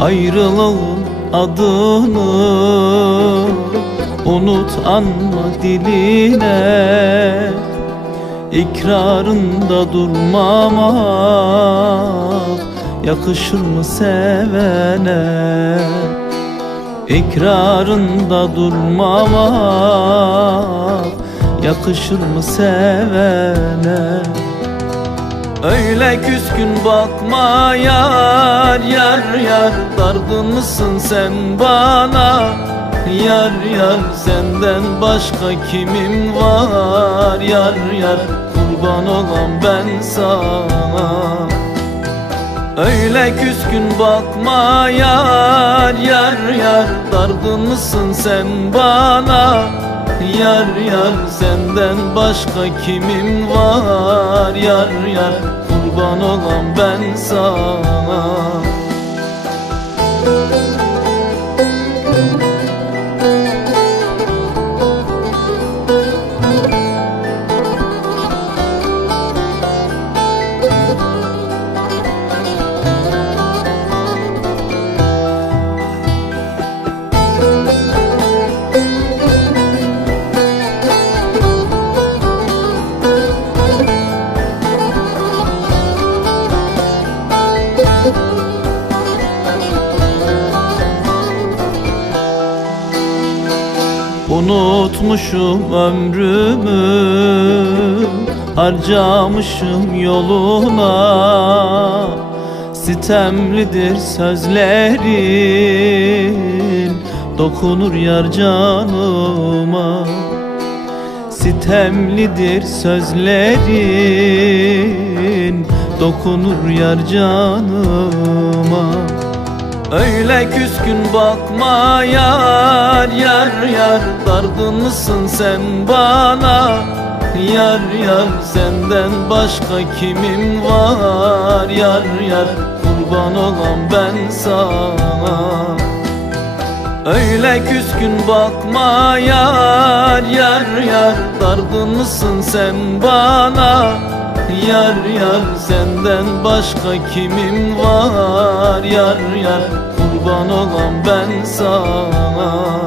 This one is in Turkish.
Ayrılığın adını Unut anma diline. İkrarında durmamak Yakışır mı sevene? İkrarında durmamak Yakışır mı sevene Öyle küskün bakma yar yar yar Dargın mısın sen bana? Yar yar senden başka kimim var? Yar yar kurban olan ben sana. Öyle küskün bakma yar yar yar Dargın mısın sen bana Yar yar senden başka kimim var? Yar yar kurban olan ben sana Unutmuşum ömrümü Harcamışım yoluna. Sitemlidir sözlerin Dokunur yar canıma. Sitemlidir sözlerin Dokunur yar canıma Öyle küskün bakma yar yar yar Dargın mısın sen bana? Yar yar senden başka kimim var? Yar yar kurban olan ben sana. Öyle küskün bakma yar yar yar Dargın mısın sen bana Yar yar senden başka kimim var? Yar yar kurban olan ben sana